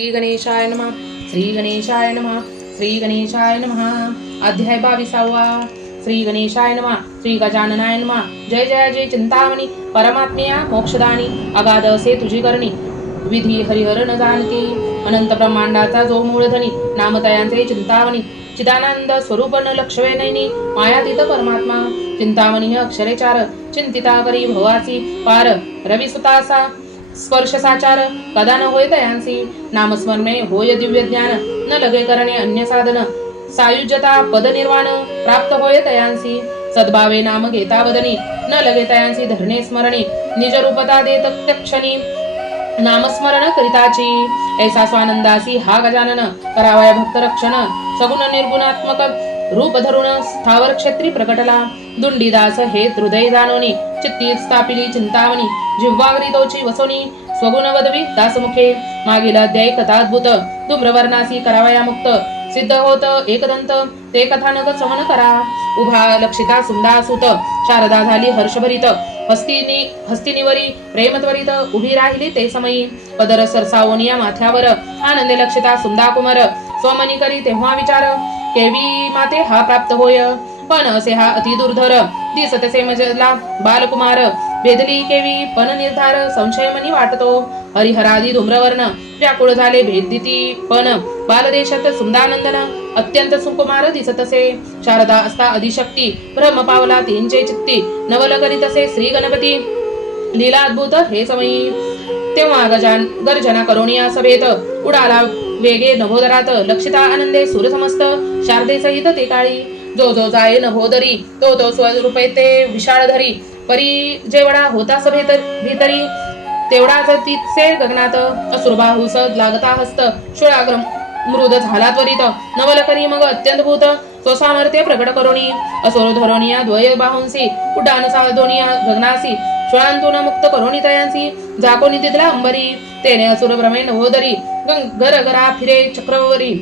श्री गणेशाय नमः। श्री गणेशाय नमः। श्री गणेशाय नमः। अध्याय बावीसावा। श्री गणेशाय नमः। श्री गजाननाय नम। जय जय जय चिंतामणी परमात्म्या मोक्षदानी। अगाध असे तुझी करणी। विधी हरिहर न जाणती अनंत ब्रह्मांडाचा जो मूळधनी नामतयांचे चिंतामणी चिदानंद स्वरूप न लक्षवे नैनी। मायातीत परमात्मा। चिंतामणी अक्षरे चार। चिंतिता करी भवासी पार। रविसुतासा स्पर्श साचार कदा न होय दयांसी नामस्मरणे होय दिव्य ज्ञान न लगे करणे अन्य साधन. सायुज्यता पद निर्वाण प्राप्त होय तयांसी सद्भावे नाम घेता वदनी न लगे तयांसी धरणे स्मरणे निज रूपता देत क्षणी नामस्मरण करिताची ऐसा स्वानंदासी हा गजानन करावया भक्त रक्षण सगुण निर्गुणात्मक रूप धरून स्थावर क्षेत्री प्रकटला. दुंडीदास हे हृदय जाणोनी चित्ती स्थापिली चिंतामणी. जिव्हागरी दोची वसोनी स्वगुण वदवी दासमुखे. मागील अध्याय कथाद्भुत. धूम्रवर्णासी करावया मुक्त सिद्ध होत एकदंत. ते कथानक समन करा. उभा लक्षिता सुंदा सुत शारदा झाली हर्षभरित. हस्तिनी हस्तिनीवरी प्रेमत्वरित उभी राहिली ते समयी. पदर सरसावोनिया माथ्यावर. आनंदे लक्षिता सुंदा कुमार स्वमनी करी तेव्हा विचार. केवी माते हा प्राप्त होय. पण असे हा अति दुर्धर. दिसतसे मजला. बालकुमार भेदली केवी पण निर्धार संशय मनी वाटतो. हरिहरादी धूम्रवर्ण. व्याकुळ झाले भेदिती पण बालदेशात सुंदानंदन. अत्यंत सुकुमार दिसतसे शारदा असता अधिशक्ती. ब्रह्म पावला तीनचे चित्ती. नवल करीतसे श्री गणपती. लीला अद्भुत हे समयी तेव्हा गजान गर्जना करोनिया सभेत. उडाला वेगे नभोदरात लक्षिता आनंदे सुर समस्त शारदे सहित ते काळी जो जो जाय नभोदरी तो तो स्वरूपे ते विशाळ धरी परी जेवढा होता सभेत भीतरी तेवढाच तिचे गगनात असुरबाहुस लागता हस्त. शुळाग्र मृद झाला त्वरित. नवलकरी मग अत्यंत भूत स्वसामर्थ्य प्रकट करुणी असुर धरोनिया द्वय बाहुंसी उड्डाण साधोनिया गगनासी. शुळांतून मुक्त करोनी तयांसी जाकोनी तिथला अंबरी तेने असुर भ्रमे नवोदरी गं- घरा फिरे चक्रवरी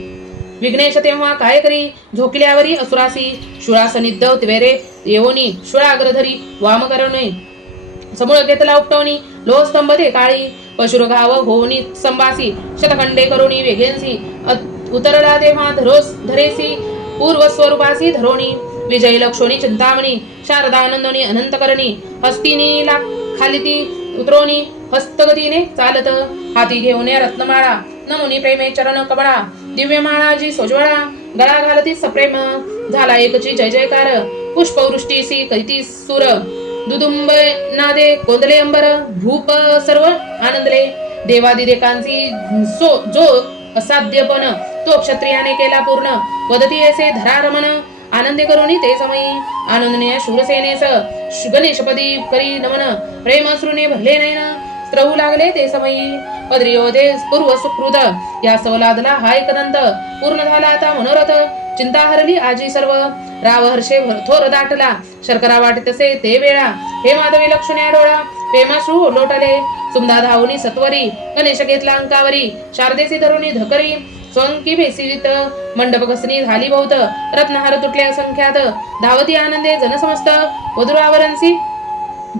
विघ्नेश तेव्हा काय करी? झोकल्यावरी असुरासी शुळासनिद्ध त्वेरे येवोनी शुळाग्रधरी वाम करणे समूळ घेतला उपटवणी लोहस्तंभ ते काळी पशुरघाव घाव होनी संभासी शतखंडे करुणी वेगेंसी उतरला तेव्हा धरोस धरेसी पूर्व स्वरूपासी धरोणी. विजयी चिंतामणी शारदानंदोनी अनंतकरणी हस्तिनीला हस्तिनी खाली ती उतरोनी हस्तगतीने चालत हाती घेऊन या रत्नमाळा. नमुनी प्रेमे चरण कमळा दिव्यमाळा जी सोजवळा गळा घालती सप्रेम. झाला एकची जय जयकार पुष्पवृष्टीसी कैती सुर. दुदुंब नादे कोंदले अंबर भूप सर्व आनंदले. देवादिदेकांची सो जो असाध्यपण तो क्षत्रियाने केला पूर्ण. वदती असे धरा रमण आनंदे करुणी ते समयी। आनंदनीय शूरसेनेस शु- गणेशपदी करी नमन। प्रेमाश्रुने भरले नयन। स्त्रवू लागले ते समयी। पद्रियोधे पूर्व सुकृत। या सवलादला हाय कदंत। पूर्ण झाला आता मनोरथ। चिंता हरली आजी सर्व। राव हर्षे थोर दाटला। शर्करा वाटतसे ते वेळा। हे माधवी लक्षणे डोळा प्रेमाश्रू लोटले। सुमदा धावनी सत्वरी। गणेश घेतला अंकावरी। शारदेसी धरुणी धकरी। स्वंकी बेसित मंडप घसनी झाली बहुत रत्नहार तुटले असंख्यात धावती आनंदे जनसमस्त वधुरावरणसी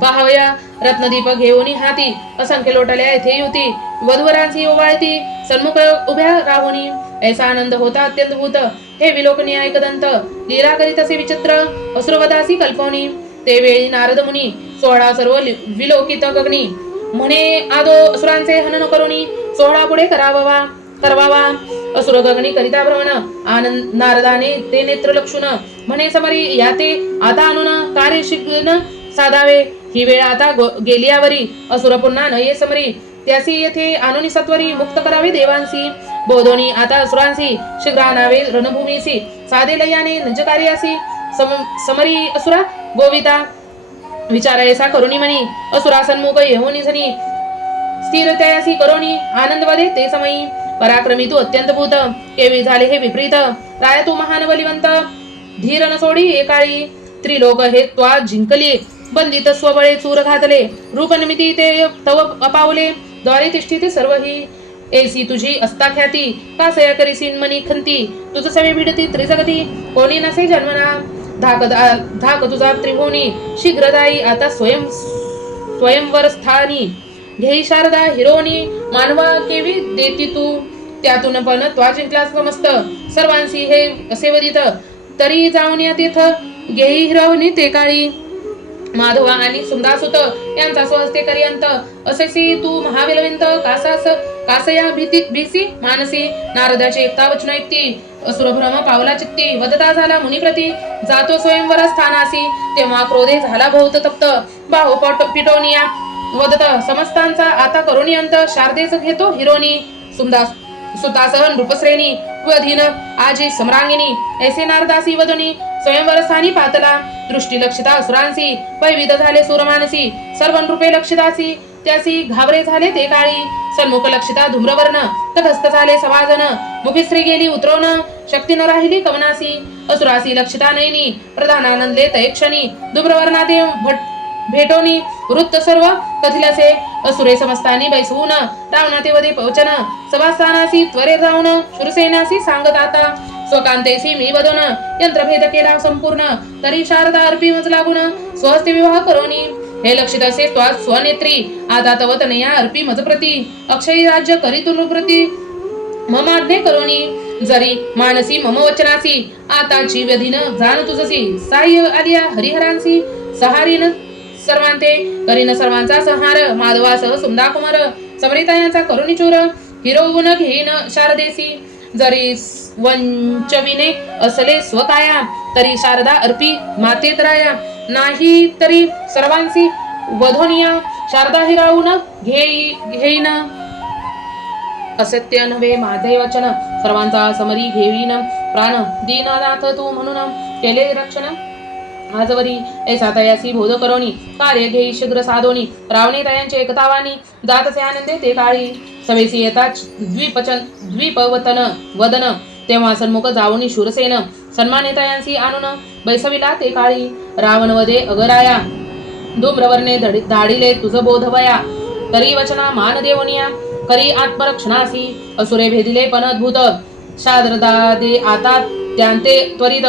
पाहावया रत्नदीप घेऊन हाती असंख्य लोटल्या येथे युती वधुवरांची ओवाळती सन्मुख उभ्या राहुनी. ऐसा आनंद होता अत्यंत भूत हे विलोकनी ऐकदंत लीला करीत असे विचित्र असुरवदासी कल्पवनी ते वेळी नारद मुनी सोहळा सर्व लि- विलोकित गगनी. म्हणे आदो असुरांचे हनन करुणी सोहळा पुढे करावा करवावा. असुरगगणी करिता भ्रमण. आनंद नारदाने ते नेत्र लक्षुन म्हणे समरी या ते आता आणून कार्य शिकन साधावे. ही वेळ आता गो- गेलियावरी असुर पुन्हा न ये समरी. त्यासी येथे आणून सत्वरी मुक्त करावे देवांसी. बोधोनी आता असुरांसी. शीघ्र रणभूमीसी. साधे लयाने नजकार्यासी सम समरी असुरा गोविता विचारायसा करुणी म्हणी असुरा सन्मुख येऊनी झनी स्थिर त्यासी करोनी. आनंदवादे ते समयी. पराक्रमी तू अत्यंत भूत. केवी झाले हे विपरीत. राय तू महान बलिवंत. धीर न सोडी एकाळी त्रिलोक हे त्वा जिंकली. बंदित स्वबळे चूर घातले. रूपनिमिती ते तव अपावले. द्वारे तिष्ठिते सर्व ही एसी तुझी अस्ता ख्याती. का सया करीसीन मनी खंती. तुझ सवे भिडती त्रिजगती. कोणी नसे जन्मना. धाक धाक तुझा त्रिभुवनी. शीघ्रदायी आता स्वयं स्वयंवर स्थानी. घेई शारदा हिरोनी मानवा केवी देती तू. त्यातून पण त्वा जिंकला मस्त. सर्वांशी हे असे वदित तरी जाऊन या तिथ. घेई हिरवणी ते काळी. माधवा आणि सुंदासुत यांचा स्वस्ते करियंत असेसी तू महाविलविंत. कासास कासया भीती भीसी मानसी. नारदाचे एकता वचन ऐकती. असुरभ्रम पावला चित्ती. वदता झाला मुनिप्रती. जातो स्वयंवर स्थानासी. तेव्हा क्रोधे झाला बहुत तप्त. बाहो पट पिटोनिया. वदत समस्तांचा आता करुणी अंत शारदेच घेतो हिरोनी. सुंदास सुतासह नृपश्रेणी वधीन आजी सम्रांगिनी ऐसे नारदासी वदनी स्वयंवर स्थानी पातला दृष्टी लक्षिता असुरांसी पैविध झाले सुरमानसी सर्व नृपे लक्षितासी त्यासी घाबरे झाले ते काळी सन्मुख लक्षिता धूम्रवर्ण तटस्थ झाले समाजन मुखी गेली उतरवण शक्ती न राहिली कमनासी असुरासी लक्षिता नयनी प्रधानानंदले तयक्षणी धूम्रवर्णादेव भट भेटोनी वृत्त सर्व कथिलासे असुरे समस्तानी बैसवून रावणाते वदे पवचन सभास्थानासी त्वरे जाऊन शूरसेनासी सांगत आता स्वकांतेसी मी वदन यंत्रभेद केला संपूर्ण तरी शारदा अर्पी मज लागून स्वहस्ते विवाह करोनी. हे लक्षित असे त्वा स्वनेत्री आता तव तनया अर्पी मज प्रती अक्षयी राज्य करी प्रती ममाज्ञे करोनी. जरी मानसी मम वचनासी आता व्यधीन जाण तुझसी साह्य आलिया हरिहरांसी सहारीन सर्वांते करीन सर्वांचा संहार माधवासह सुंदा कुमार समरिता यांचा करुणी चूर हिरोगुण घेईन शारदेसी. जरी वंचविने असले स्वकाया तरी शारदा अर्पी मातेत राया. नाही तरी सर्वांसी वधोनिया शारदा हिरावून घेई घेईन. असत्य नव्हे माझे वचन सर्वांचा समरी घेवीन. प्राण दीनानाथ तू म्हणून केले रक्षण. आजवरी ऐसा तयासी बोध करोणी कार्य घेई शीघ्र साधोणी रावणे तयांचे एकतावानी जातसे आनंदे ते काळी. सवेसी येताच द्विपचन द्विपवतन वदन तेव्हा सन्मुख जावणी शूरसेन सन्माने तयांसी आणून बैसविला ते काळी. रावण वदे अगराया धूम्रवर्णे धडी- धाडिले तुझ बोधवया तरी वचना मान देवनिया करी आत्मरक्षणासी असुरे भेदिले पण अद्भुत. शारदा दे आता त्यांते त्वरित.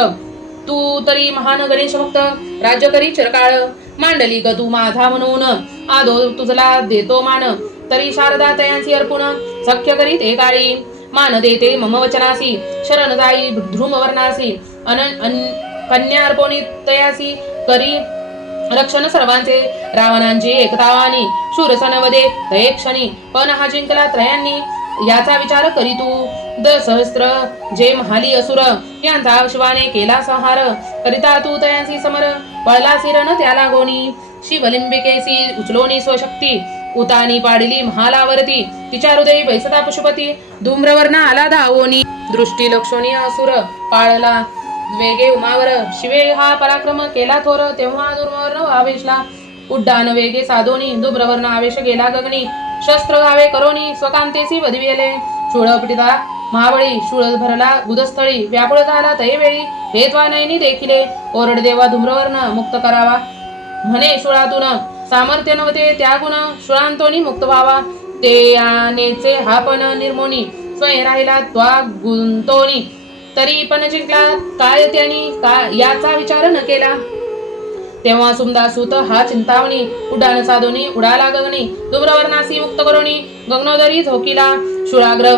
तू तरी महान गणेश भक्त राज्य करी चिरकाळ मांडली ग तू माझा म्हणून. आदो तुझला देतो मान तरी शारदा तयांसी अर्पुण सख्य करीत ते काळी मान देते मम वचनासी शरण जाई ध्रुमवर्णासी अन अन- कन्या अर्पणी तयासी करी रक्षण सर्वांचे रावणांची एकतावानी शूरसनवदे तये क्षणी पण हा जिंकला त्रयांनी. याचा विचार करी तू. द सहस्त्र जे महाली असुर यांचा शिवाने केला संहार. करिता तू तयांसी समर पळला सिरण त्याला गोनी शिवलिंबिकेसी उचलोनी स्वशक्ती उतानी पाडिली महालावरती. तिच्या हृदयी बैसता पशुपती धूम्रवर्ण आला धावोनी. दृष्टी लक्षोनी असुर पाळला वेगे उमावर. शिवे हा पराक्रम केला थोर तेव्हा दुर्मवर्ण आवेशला. उड्डाण वेगे साधोनी दुब्रवर्ण आवेश गेला गगनी. शस्त्र गावे करोनी स्वकांतेसी वदिवेले शूळ पिटिता महाबळी शूळ भरला गुदस्थळी व्याकुळ झाला तैवेळी हे त्वा नयनी देखिले. ओरड देवा धूम्रवर्ण मुक्त करावा. म्हणे शुळातून सामर्थ्य नव्हते त्या गुण शुळांतोनी मुक्त व्हावा. ते यानेचे हा पण निर्मोनी स्वयं राहिला त्वा गुंतोनी. तरी पण जिंकला काय त्यांनी का याचा विचार न केला? तेव्हा सुमदासूत हा चिंतावणी उड्डाण साधोनी उडाला गगनी धुम्रवर्णासी मुक्त करोनी गंगनोदरी झोकीला शुळाग्र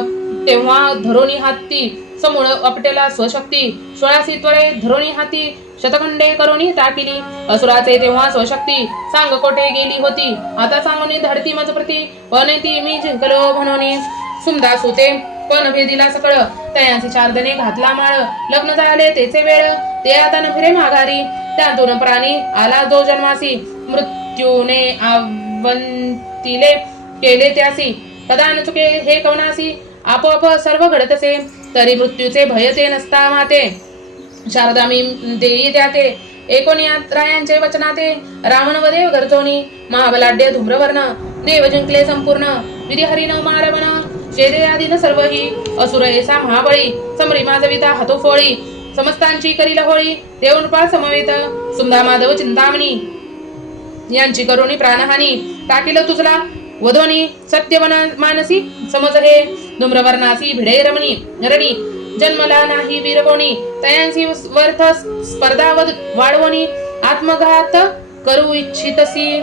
तेव्हा धरोनी हाती समूळ अपटेला स्वशक्ती सोळासी त्वरे धरोनी हाती शतखंडे करोनी टाकिली असुराचे तेव्हा स्वशक्ती सांग कोठे गेली होती. आता सांगोनी धडती मज प्रती पण ती मी जिंकलो म्हणून. सुमदासूते पण भेदिला सकळ तयांची शारदने घातला माळ. लग्न झाले तेचे वेळ. ते आता न फिरे माघारी त्यातून प्राणी आला जो जन्मासी. मृत्यूने आवंतिले केले त्यासी. कदान चुके हे कवनासी? आपोआप सर्व घडतसे. तरी मृत्यूचे भय ते नसता माते. शारदा मी देई द्याते. एकोणियात्रायांचे वचनाते. रावण व देव गरजोनी. महाबलाढ्य धूम्रवर्ण. देव जिंकले संपूर्ण. विधी हरिन मारमण सर्व ही सर्वही असुर ऐसा महाबळी समरी माजविता हातोफोळी समस्तांची करील होळी देवनृपा समवेत सुंदा माधव चिंतामणी. यांची करुणी प्राणहानी टाकील तुझला वधोनी सत्यवन मानसी समज हे धूम्रवर्णासी भिडे रमणी रणी जन्मला नाही वीरकोणी तयांसी वर्थ स्पर्धा वाढवणी आत्मघात करू इच्छितसी.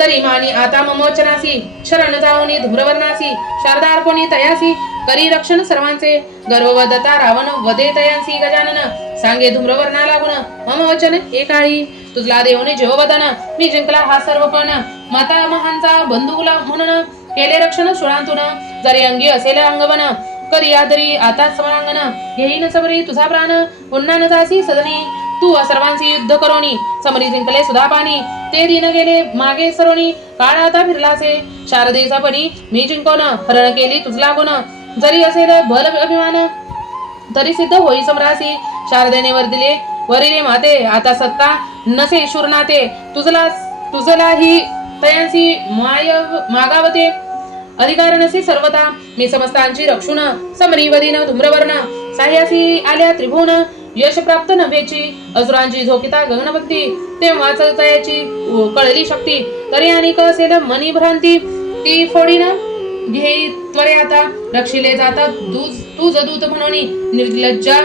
तरी मानी आता ममोचनासी शरण जाऊनी धूरवर्णासी शारदार्पणी तयासी करी रक्षण सर्वांचे गर्ववदता रावण वदे तयांसी गजानन सांगे धूम्रवर्णा लागून ममोचन एकाळी तुझला देवने जेववदन मी जिंकला हा सर्व पण माता महांचा बंधुला म्हणून केले रक्षण सुळांतून जरी अंगी असेल अंगवन करी आदरी आता समरांगण घेईन समरी तुझा प्राण पुन्हा न जासी सदनी तू सर्वांशी युद्ध करोनी समरी जिंकले सुधा पाणी ते दिन गेले मागे सरोनी काळ आता फिरलासे. शारदेचा पणी मी जिंकवण हरण केली तुझला गुण जरी असेल बल अभिमान तरी सिद्ध होई सम्रासी. शारदेने वर दिले वरिले माते आता सत्ता नसे शूरनाते. तुझला तुझला ही तयांसी माय मागावते. अधिकारणसी सर्वता मी समस्तांची रक्षुण समरीवदीन धूम्रवर्ण साह्यासी आल्या त्रिभुवन यश प्राप्त नभेची असुरांची झोकिता गगनभक्ती तेव्हा तयाची कळली शक्ती तरी आणि कसेल मनी भ्रांती ती फोडीन घेई त्वरे आता रक्षिले जाता दूज तुझ दूत म्हणून निर्लज्जा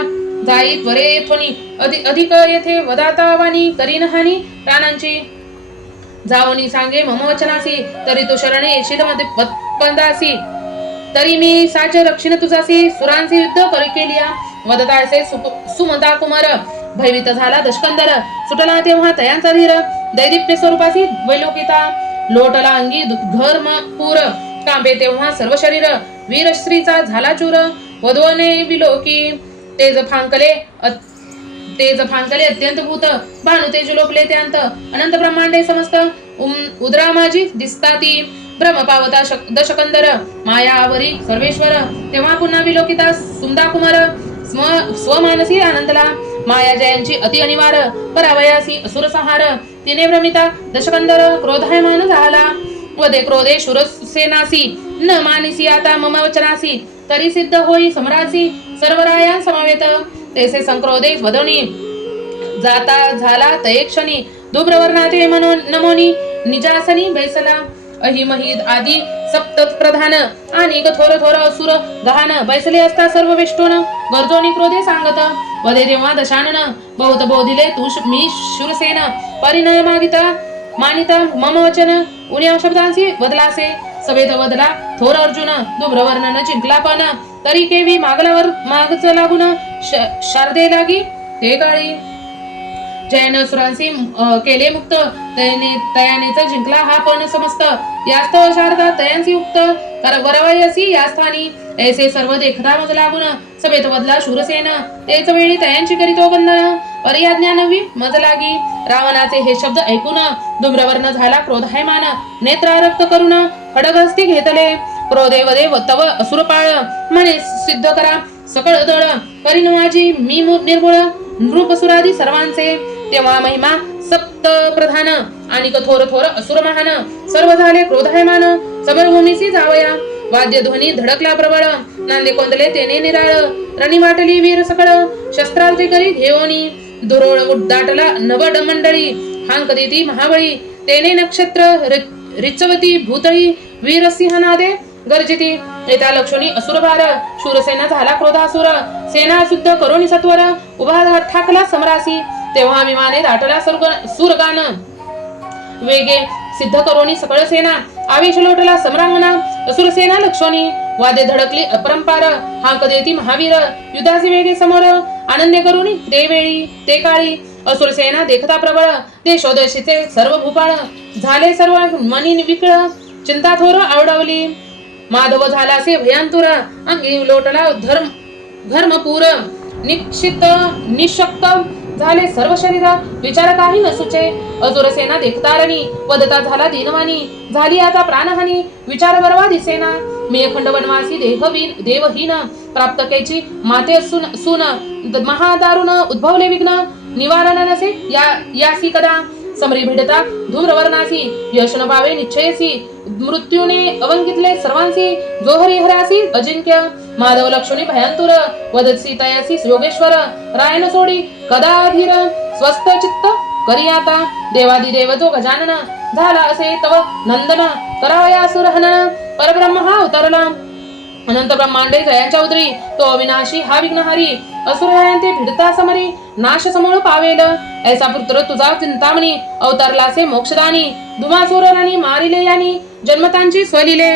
जाई त्वरे येथोनी अधि अधिक येथे वदाता वाणी करीन हानी प्राणांची जावनी सांगे मम वचनासी तरी तो शरणे येशील मध्ये पदासी तरी मी साच रक्षिण तुझासी सुरांसी युद्ध करी केलिया. वदतायसे सुप- सुमदा कुमार भयभीत झाला दशकंदर. सुटला तेव्हा तयांचा धीर दैदिप्य स्वरूपासी वैलोकिता लोटला अंगी दु- घर पूर. कांबे तेव्हा सर्व शरीर वीरश्रीचा झाला चूर. वधवने विलोकी तेज फांकले अत- तेज फांकले अत्यंत भूत भानु तेज लोकले त्यांत अनंत ब्रह्मांडे समस्त उम- उदरा माझी दिसताती. ब्रह्म पावता दशकंदर मायावरी सर्वेश्वर तेव्हा पुन्हा विलोकिता सुंदा कुमार स्म स्वमानसी आनंदला माया जयांची अति अनिवार परावयासी असुर संहार तिने भ्रमिता दशकंदर क्रोधायमान झाला. वदे क्रोधे शूरसेनासी न मानिसी आता मम वचनासी तरी सिद्ध होई समरासी सर्व राया समवेत. तेसे संक्रोधे वदोनी। जाता झाला तये क्षणी धुब्रवर्णाते मनो नमोनी। निजासनी बैसला। अहिमहित आदी सप्त प्रधान। आणि थोर थोर असुर गहान। बैसले असता सर्व वेष्टून गरजोनी क्रोधे सांगत। वदे तेव्हा दशानन। बहुत बोधिले तू मी शूरसेन। परिणय मागिता मानिता मम वचन। उण्या शब्दांशी बदलासे। सभेत वदला थोर अर्जुन दुभ्रवर्णन जिंकला पण तरी केवी मागलावर मागच लागून श- शारदे लागी ते काळी जयन सुरांसी केले मुक्त. तयाने तयानेचा जिंकला हा पण समस्त. यास्तव शारदा तयांसी उक्त. तर वरवयसी या स्थानी. ऐसे सर्व देखता मज लागून सभेत बदला शूरसेन. तेच वेळी तयांची करीतो वंदन परियाज्ञा नवी मज लागी. रावणाचे हे शब्द ऐकून धुम्रवर्ण झाला क्रोध हैमान. नेत्रा रक्त करून खडगस्ती घेतले. क्रोधे वदे तव असुरपाळ. म्हणे सिद्ध करा सकळ दळ. करीन माझी मी निर्मूळ. नृपसुरादी सर्वांचे. तेव्हा महिमा सप्त प्रधान. आणि कथोर थोर असुर महान. सर्व झाले क्रोधायमान समरभूमीसी जावया. वाद्यध्वनी धडकला प्रबळ. नांदे कोंदले तेने निराळ. रणी वाटली वीर सकळ. शस्त्रार्थी करी घेऊनी दुरोळ उड्डाटला नवड मंडळी हांक देती महाबळी. तेने नक्षत्र रिचवती भूतळी. वीर सिंहनादे गर्जिती. येता लक्ष्मी असुरभार शूरसेना झाला क्रोधासुर सेना शुद्ध करोनी सत्वर. उभा ठाकला समरासी. तेव्हा विमाने दाटला सुरग सुरगान. वेगे सिद्ध करोनी सकळ सेना. आवेश लोटला सम्रांगणा असुरसेना लक्ष्मणी लक्षणी वादे धडकली अपरंपार हा कदेती महावीर युद्धाचे वेगे समोर आनंद करून ते वेळी ते काळी असुरसेना देखता प्रबळ देशोदेशीचे सर्व भूपाळ झाले सर्व मनी विकळ चिंता थोर आवडवली. माधव झालासे भयांतुर अंगी लोटला धर्म धर्मपूर निश्चित निशक्त झाले सर्व शरीरा विचार काही नसुचे. अजुर सेना देखतारणी वदता झाला दिनवानी झाली आता प्राणहानी विचार बरवा दिसेना. मी अखंड वनवासी देहवीन देवहीन. प्राप्त केची माते सुन सुन महादारुण उद्भवले विघ्न. निवारण नसे या यासी कदा. समरी भिडता धूम्रवर्णासी. यश न निश्चयसी. मृत्यूने अवंकितले सर्वांसी जो हरिहरासी अजिंक्य माधव लक्ष्मी भयंतुर वदत सीतायासी योगेश्वर रायन सोडी कदा धीर स्वस्थ चित्त करी आता देवादिदेव जो गजानन झाला असे तव नंदन करावया सुरहनन परब्रह्म हा उतरला. अनंत ब्रह्मांडे जयांच्या उदरी तो अविनाशी हा विघ्नहारी असुरयांते भिडता समरी नाश समूळ पावेल. ऐसा पुत्र तुझा चिंतामणी अवतारलासे मोक्षदानी धुमासुरानी मारिले यानी जन्मतांची स्वलिले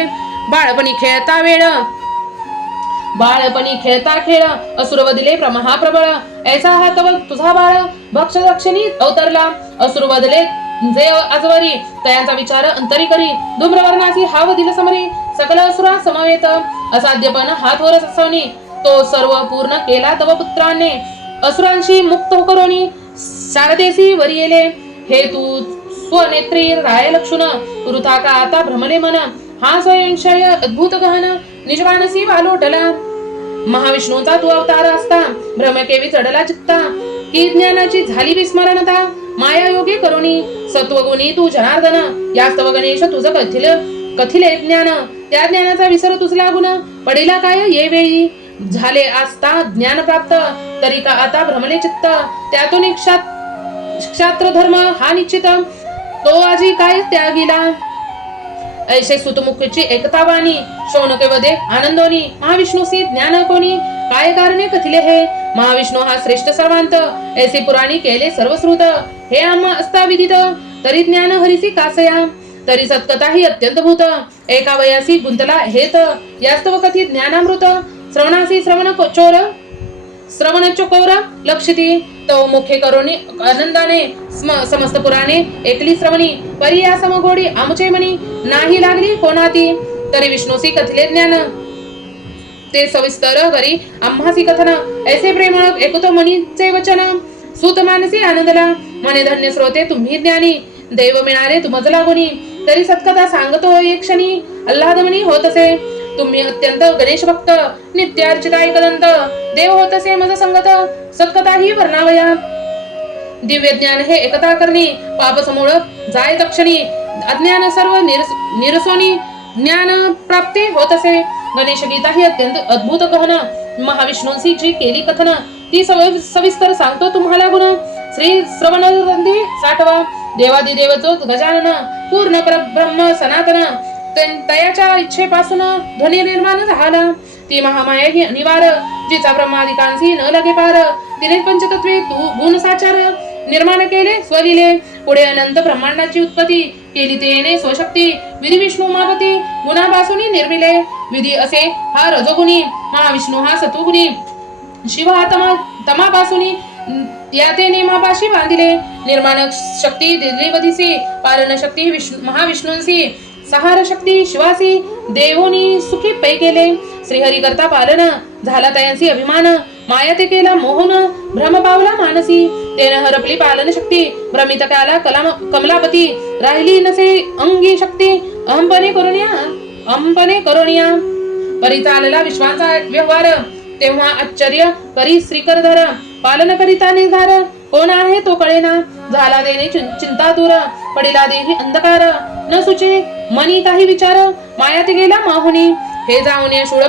बाळपणी खेळता वेळ. बाळपणी खेळता खेळ असुर बदले महाप्रबळ ऐसा हा तव तुझा बाळ भक्ष दक्षिणी अवतरला. असुर वदले जे आजवरी तयांचा विचार अंतरी करी. धूम्रवर्णासी हाव दिल समरी सकल असुरा समवेत. असाध्यपण हात वर ससवणी तो सर्व पूर्ण केला तव पुत्राने. असुरांशी मुक्त करोनी शारदेसी वरी येले हे तू स्वनेत्री राय लक्षुण वृथा का आता भ्रमणे मन. हा स्वयंशय अद्भुत गहन निजवानसी वालोटला महाविष्णूचा तू अवतार असता भ्रमकेवी चढला चित्ता. की ज्ञानाची झाली विस्मरणता माया योगे करुणी सत्वगुणी तू जनार्दन. यास्तव गणेश तुझं कथिल कथिले ज्ञान. त्या ज्ञानाचा विसर तुझला गुण. पडिला काय ये वेळी? झाले असता ज्ञान प्राप्त. तरी का आता भ्रमणे चित्त? त्यातून क्षात्र धर्म हा निश्चित. तो आजी काय त्यागीला? ऐसे सुतमुखीची एकता वाणी शौनके वदे आनंदोनी महाविष्णूसी ज्ञान कोणी? काय कारणे कथिले हे? महाविष्णू हा श्रेष्ठ सर्वांत ऐसे पुराणी केले सर्वश्रुत. हे आम्हा असता विदित तरी ज्ञान हरिसी कासया तरी सत्कथा ही अत्यंत भूत. एका वयासी गुंतला हेत यास्तव कथित ज्ञानामृत. श्रवणासी श्रवण चोर श्रवण चकोर लक्षिती तो मुख्य करोनी आनंदाने समस्त पुराणे एकली श्रवणी. परी या समगोडी आमचे मनी नाही लागली कोणाती? तरी विष्णूसी कथिले ज्ञान. ते सविस्तर करी आम्हासी कथन. ऐसे प्रेम एकुत मनीचे वचन. सुत मानसी आनंदला. मने धन्य श्रोते तुम्ही ज्ञानी. देव मिळाले तुमज लागोनी तरी सत्कथा सांगतो एक क्षणी. अल्लादमनी होत असे. तुम्ही अत्यंत गणेश भक्त नित्यार्चिता एकदंत देव होत असे मज संगत सत्कता ही वर्णावया. दिव्य ज्ञान हे एकता करणे पाप समूळ जाय तक्षणी अज्ञान सर्व निरस निरसोनी ज्ञान प्राप्ती होत असे गणेश गीता ही अत्यंत अद्भुत कहन महाविष्णूंची जी केली कथन ती सव- सविस्तर सांगतो तुम्हाला गुण. श्री श्रवण साठवा. देवादि देवचो गजानन पूर्ण ब्रह्म सनातन. तन- तयाच्या इच्छेपासून ध्वनी निर्माण झाला. ती महामाया ही अनिवार जिचा ब्रह्मादिकांशी न लगे पार तिने पंचतत्वे गुण साचार निर्माण केले स्वलिले. पुढे अनंत ब्रह्मांडाची उत्पत्ती केली तेने स्वशक्ती. विधी विष्णू मापती गुणापासून निर्मिले. विधी असे हा रजोगुणी महाविष्णू हा सत्वगुणी शिव हा तमा तमापासून या ते नियमापाशी बांधिले. निर्माण शक्ती दिली पालन शक्ती विष्णू महाविष्णूंसी. सहार शक्ती शिवासी देवोनी सुखी पै केले. श्रीहरी करता पालन झाला तयांसी अभिमान माया ते केला मोहन भ्रम पावला मानसी. तेन हरपली पालन शक्ती भ्रमित काला कलाम कमलापती. राहिली नसे अंगी शक्ती अहंपणे करुणिया अंपणे करुणिया. परी चालला विश्वाचा व्यवहार तेव्हा आश्चर्य करी श्रीकर धर पालन करिता निर्धार. कोण आहे तो कळेना? झाला देणे चिं- चिंता दूर. पडिला देही अंधकार. न सुचे मनी काही विचार. मायात गेला माहुनी. हे जाऊन या शूळ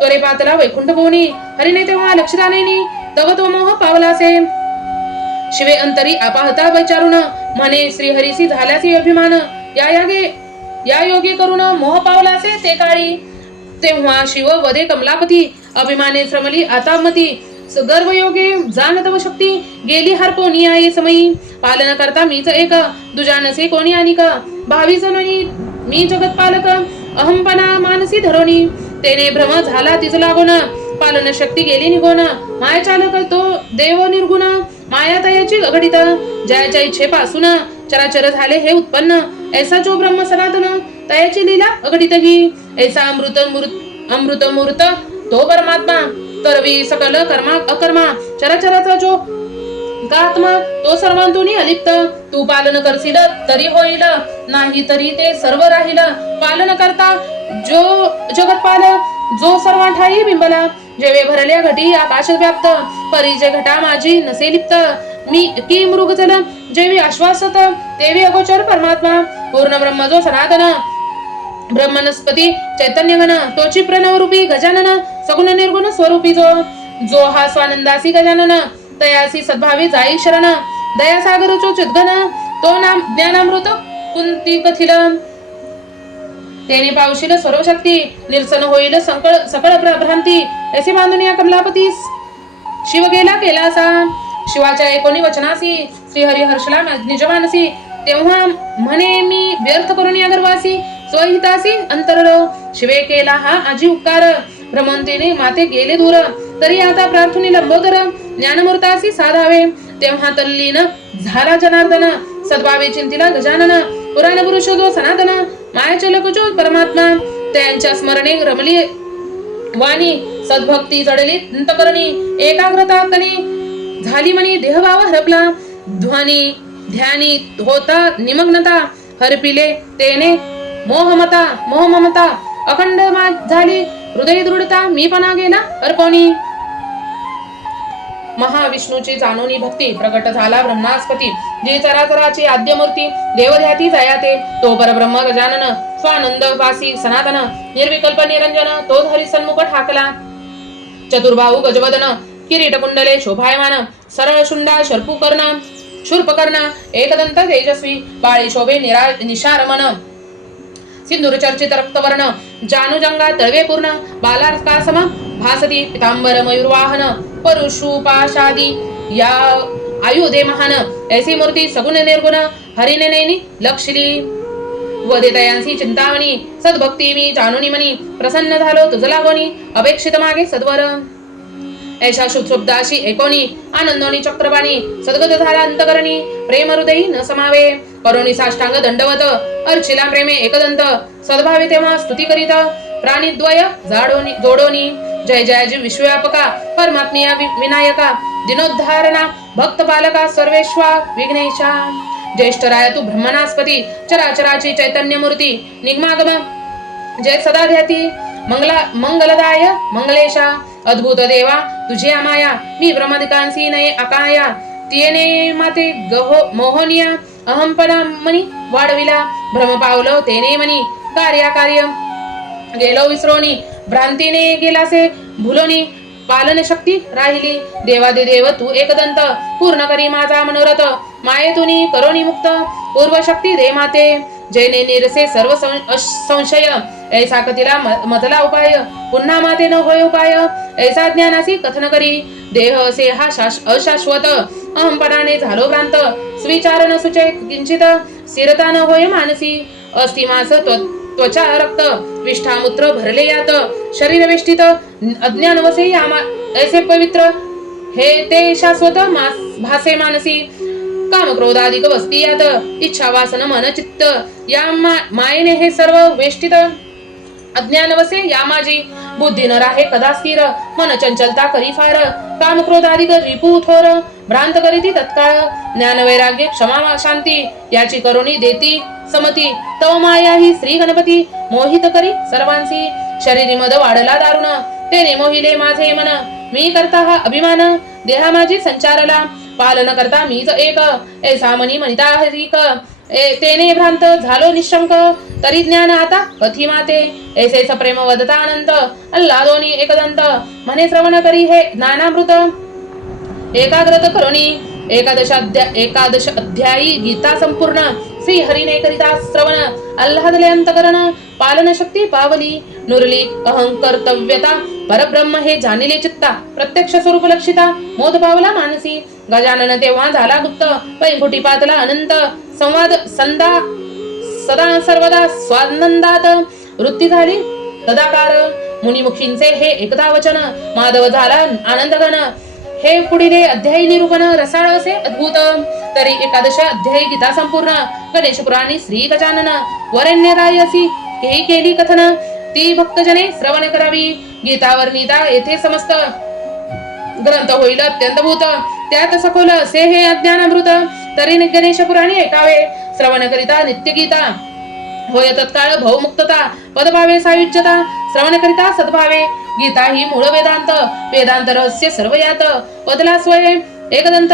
तोरे पातला वैकुंठ भोवनी हरिने तेव्हा लक्षदानेनी तव तो मोह पावलासे. शिवे अंतरी आपाहता विचारून. म्हणे श्रीहरीसी झाल्याचे अभिमान. या यागे या योगी करून मोह पावलासे ते काळी. तेव्हा शिव वदे कमलापती. अभिमाने श्रमली आता मती. गर्व योगे जाणतव शक्ती गेली हर कोणी आहे समयी. पालन करता मीच एक दुजानसे कोणी अनिक भावी जननी मी जगत पालक अहंपणा मानसी धरोनी. तेने भ्रम झाला तिच लागोन पालन शक्ती गेली निघून. माया चालक तो देव निर्गुण माया तयाची अगडित जयाच्या इच्छेपासून चराचर झाले हे उत्पन्न. ऐसा जो ब्रह्म सनातन तयाची लीला अघटित ही ऐसा अमृत मूर्त अमृत मूर्त तो परमात्मा. तरवी सकल कर्मा अकर्मा. चराचराचा जो गात्मा तो सर्वांतुनी अलिप्त. तू पालन करशील तरी होईल. नाही तरी ते सर्व राहील. पालन करता जो जगतपाल जो सर्व बिंबला. जेवे भरल्या घटी आकाश व्याप्त परी जे घटा माझी नसे लिप्त. मी की मृग चल जेवी आश्वासत तेवी अगोचर परमात्मा. पूर्ण ब्रह्म जो सनातन. ब्रह्मनस्पती चैतन्य गण तोची प्रणव रूपी गजानन सगुण निर्गुण स्वरूपी जो जो हा स्वानंदासी गजानन तयासी सद्भावी जाई शरण दयासागर चो चिद्घन तो नाम ज्ञानामृत कुंती कथिल त्याने पावशील सर्व शक्ती निरसन होईल संकळ सकळ भ्रांती ऐसे बांधून या कमलापतीस शिव गेला केला असा शिवाच्या एकोणी वचनासी श्रीहरी हर्षला निजमानसी तेव्हा म्हणे मी व्यर्थ करून या गर्वासी स्वहितासी अंतर शिवे केला हा आजी उपकार. भ्रमंतीने माते गेले दूर. तरी आता प्रार्थने लंबोदर. ज्ञानमूर्तासी साधावे. तेव्हा तल्लीन झाला जनार्दन. सद्भावे चिंतीला गजानन. पुराण पुरुषोदो सनातन. मायाचे लकुचो परमात्मा. त्यांच्या स्मरणे रमली. वाणी सद्भक्ती चढली अंतकरणी एकाग्रता कनी झाली मनी देहभाव हरपला. ध्वनी ध्यानी होता निमग्नता. हरपिले तेने मोहमता मोहममता अखंड झाली. हृदय दृढता मीपणा गेला. अर्पणी महाविष्णूची जाणूनी भक्ती प्रगट झाला ब्रह्मास्पती. जे चराचराची आद्यमूर्ती देवध्याती जयाते. तो परब्रह्म गजानन स्वानंद वासी सनातन निर्विकल्प निरंजन तो हरी सन्मुख ठाकला. चतुर्भाऊ गजवदन किरीट कुंडले शोभायमान सरळ शुंडा शर्पू कर्ण शूर्प शूर्पकर्ण एकदंत तेजस्वी बाळी शोभे निरा निशारमन सिंधुरचर्चित रक्तवर्ण जानुजंगा तळवे पूर्ण बालार्कासम भासती पितांबर मयूरवाहन परुषुपाशादी या आयुधे महान ऐसी मूर्ती सगुण निर्गुण हरिने नैनी लक्षली वदेतयांसी चिंतामणी सद्भक्ती मी जाणुनी मनी प्रसन्न झालो तुझला कोणी अपेक्षित मागे सद्वर. ऐशा शुभशब्दाशी एकोणी आनंदोनी चक्रवाणी सद्गत झाला अंतकरणी प्रेम हृदयी न समावे. करुणी साष्टांग दंडवत अर्चिला प्रेमे एकदंत सद्भावी तेव्हा स्तुती करीत प्राणीद्वय जाडोनी जोडोनी जय जय जी विश्वव्यापका परमात्मिया विनायका दिनोद्धारणा भक्त पालका सर्वेश्वा विघ्नेशा ज्येष्ठराय तू ब्रह्मनास्पती चराचराची चैतन्य मूर्ती निगमागम जय सदा ध्याती मंगला मंगलदाय मंगलेशा अद्भुत देवा तुझे माया मी ब्रह्मदिकांसी नये अकाया तिने माते गहो मोहनिया अहंपणा मनी वाढविला भ्रम पावलो तेने मनी कार्याकार्य गेलो विसरोनी भ्रांतीने गेलासे भुलोनी पालन शक्ती राहिली। देवादे देव तू एकदंत पूर्ण करी माझा मनोरथ। मायेतुनी करोनी मुक्त पूर्व शक्ती दे माते। जैने निरसे सर्व संशय। ऐसा कतिला मतला मधला उपाय पुन्हा माते न होय उपाय ऐसा ज्ञानासी कथन करी। देह असे हा अशाश्वत अहंपणाने झालो भ्रांत स्विचार न सुचे किंचित स्थिरता न होय मानसी। अस्थिमास त्व- त्वचा रक्त विष्ठामूत्र भरले यात शरीर वेष्टित अज्ञान वसे यामा ऐसे पवित्र हे ते शाश्वत मास- भासे मानसी। काम क्रोधाधिक वस्ती यात इच्छा वासन मन चित्त या मा- मायेने हे सर्व वेष्टित अज्ञान वसे या माझी बुद्धी न राहे कदास्थिर मन चंचलता करी फार. काम क्रोधाधिक रिपू थोर. भ्रांत करीती तत्काळ. ज्ञान वैराग्य क्षमा शांती. याची करुणी देती समती. तव माया ही श्री गणपती. मोहित करी सर्वांसी. शरीरी मद वाढला दारुण. तेने मोहिले माझे मन. मी करता हा अभिमान. देहा माझी संचारला. पालन करता मीच एक. ऐसा मनी मनिता हरिक. ए- तेने भ्रांत. झालो निशंक. तरी ज्ञान आता कथी माते. ऐसे प्रेम वदता अनंत. अल्लादोनी एकदंत. म्हणे श्रवण करी हे ज्ञानामृत. एकाग्रत करोनी. एकादश अध्याय एकादश अध्यायी गीता संपूर्ण. श्री हरिने करिता श्रवण. अल्लादले अंतकरण. पालन शक्ती पावली नुरली अहंकर्तव्यता परब्रह्म हे जाणिले चित्ता. प्रत्यक्ष स्वरूप लक्षिता. मोद पावला मानसी. गजानन तेव्हा झाला गुप्त पैंकुटी पातला अनंत संवाद संदा सदा सर्वदा स्वानंदात. वृत्ती झाली तदाकार मुनिमुखींचे हे एकदा वचन माधव झाला आनंदगण हे पुढील अध्यायी निरूपण रसाळ असे अद्भुत. तरी एकादश अध्यायी गीता संपूर्ण. गणेश पुराणी श्री गजानन. वरेण्यदायी अशी हेही केली कथन. ती भक्तजने श्रवण करावी. गीतावर नीता येथे समस्त. ग्रंथ होईल अत्यंत भूत त्यात सखोल असे हे अज्ञानामृत. तरी गणेश पुराणी ऐकावे. श्रवण करिता नित्य गीता होय तत्काळ भवमुक्तता. पदभावे सायुज्यता. श्रवण करिता सद्भावे. गीता ही मूळ वेदांत. वेदांत रहस्य सर्व यात पदला स्वये एकदंत.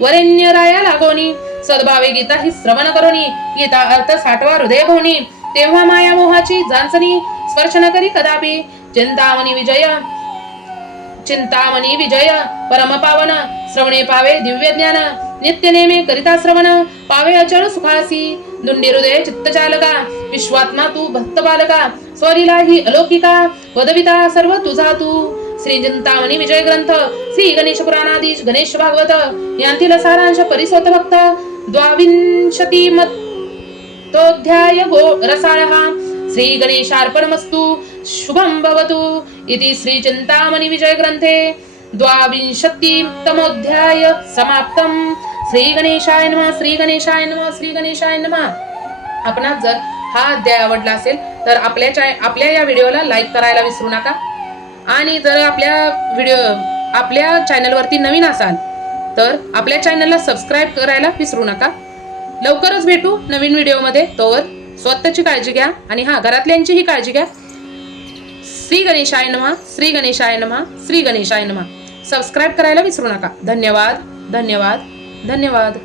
वरेण्य राया लागोनी. सद्भावे गीता ही श्रवण करोनी. गीता अर्थ साठवा हृदय भोवनी तेव्हा माया मोहाची जांचणी स्पर्श न करी कदापि. चिंतामणी विजय. चिंतामणी विजय परम पावन श्रवणे पावे दिव्य ज्ञान नित्य नेमे करिता श्रवण पावे अचळ सुखासी दुंडी हृदय चित्तचालका विश्वात्मा तू भक्त बालका स्वलीला ही अलौकिका वदविता सर्व तुझा तू श्री चिंतामणी विजय ग्रंथ श्री गणेश पुराणाधीश गणेश भागवत यांतील सारांश परिसत भक्त द्वाविंशती तोध्याय गो रसाळः श्री गणेशार्पणमस्तु शुभं भवतु इति श्री चिंतामणी विजय ग्रंथे द्वाविंशतितमोध्याय समाप्तम श्री गणेशाय नमः श्री गणेशाय नमः श्री गणेशाय नमः। आपणास जर हा अध्याय आवडला असेल तर आपल्या चाय आपल्या या व्हिडिओला लाईक करायला विसरू नका. आणि जर आपल्या व्हिडिओ आपल्या चॅनलवरती नवीन असाल तर आपल्या चॅनलला सबस्क्राईब करायला विसरू नका. लवकरच भेटू नवीन व्हिडिओमध्ये. तोवर स्वतःची काळजी घ्या आणि हा घरातल्यांचीही काळजी घ्या. श्री गणेशाय नमः श्री गणेशाय नमा श्री गणेशाय नमा. सबस्क्राईब करायला विसरू नका. धन्यवाद धन्यवाद धन्यवाद.